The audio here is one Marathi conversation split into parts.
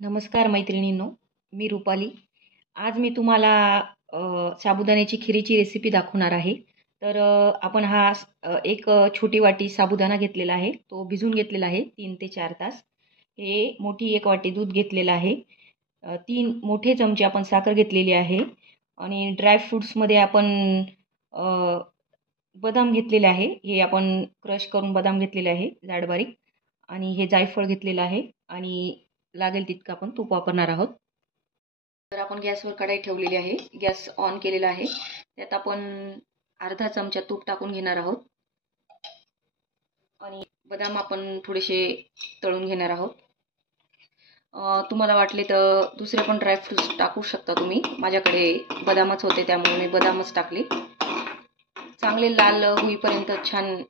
नमस्कार मैत्रिणींनो, मी रुपाली. आज मी तुम्हाला साबुदाण्याची खिरीची रेसिपी दाखवणार आहे. तर आपण एक छोटी वाटी साबुदाणा घेतलेला आहे. तो भिजवून घेतलेला आहे 3 ते 4 तास. हे मोठी एक वाटी दूध घेतलेलं आहे. 3 मोठे चमचे आपण साखर घेतलेली आहे आणि ड्रायफ्रुट्समध्ये आपण अ, बदाम घेतलेले आहे. हे आपण क्रश करून बदाम घेतलेले आहे जाड बारीक आणि हे जायफळ घेतलेलं आहे आणि लागेल तितकं आपण तूप वापरणार आहोत. तर आपण गॅसवर कढई ठेवलेली आहे. गॅस ऑन केलेला आहे. त्यात आपण अर्धा चमचा तूप टाकून घेणार आहोत आणि बदाम आपण थोडेसे तळून घेणार आहोत. तुम्हाला वाटले तर दुसरे पण ड्रायफ्रुट्स टाकू शकता तुम्ही. माझ्याकडे बदामच होते त्यामुळे मी बदामच टाकले. चांगले लाल होईपर्यंत छान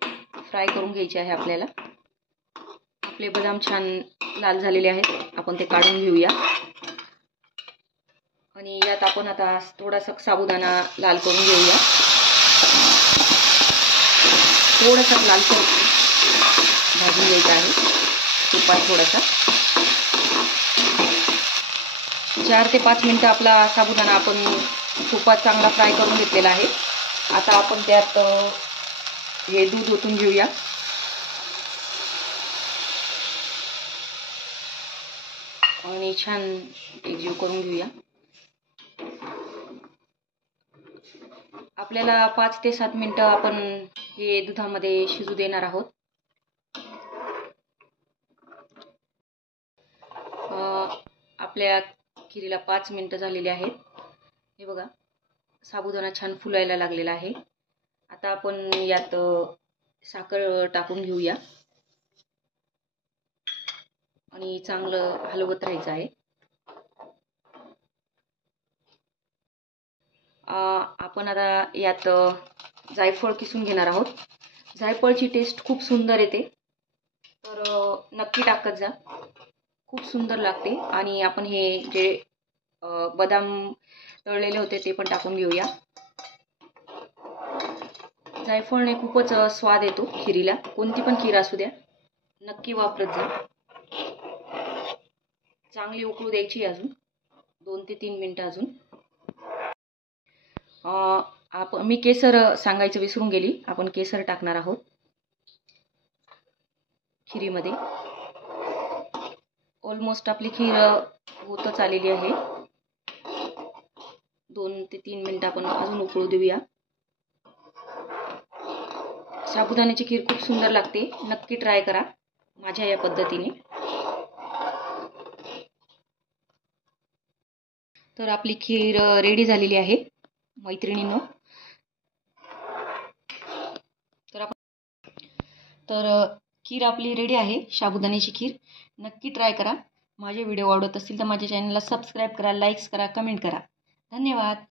फ्राय करून घ्यायचे आहे आपल्याला. आपले बदाम छान लाल झालेले आहेत. आपण ते काढून घेऊया आणि यात आपण आता थोडासा साबुदाणा लाल करून घेऊया. थोडासा लालसर भाजून घ्यायचा आहे तुपात थोडासा. 4 ते 5 मिनिटं आपला साबुदाणा आपण तुपात चांगला फ्राय करून घेतलेला आहे. आता आपण त्यात हे दूध ओतून घेऊया. आणि छान एकजीव करून घेऊया. आपल्याला 5 ते 7 मिनिटं आपण हे दुधामध्ये शिजू देणार आहोत. आपल्या खिरीला 5 मिनिटं झालेली आहेत. हे बघा, साबुदाणा छान फुलायला लागलेला आहे. आता आपण यात साखर टाकून घेऊया आणि चांगलं हलवत राहायचं आहे. आपण आता यात जायफळ किसून घेणार आहोत. जायफळची टेस्ट खूप सुंदर येते, तर नक्की टाकत जा. खूप सुंदर लागते. आणि आपण हे जे बदाम तळलेले होते ते पण टाकून घेऊया. जायफळने खूपच स्वाद येतो खिरीला. कोणती पण खीर असू द्या, नक्की वापरत जा. चांगली उकळू द्यायची अजून 2 ते 3 मिनिटं अजून. मी केसर सांगायचं विसरून गेली. आपण केसर टाकणार आहोत खिरीमध्ये. ऑलमोस्ट आपली खीर होतच आलेली आहे. 2 ते 3 मिनिटं आपण अजून उकळू देऊया. साबुदाण्याची खीर खूप सुंदर लागते. नक्की ट्राय करा माझ्या या पद्धतीने. तर आपली खीर रेडी झालेली आहे मैत्रिणींनो. तर खीर आपली रेडी आहे, साबुदाण्याची खीर. नक्की ट्राय करा. माझे व्हिडिओ आवडत असतील तर माझ्या चॅनलला सबस्क्राईब करा, लाईक्स करा, कमेंट करा. धन्यवाद.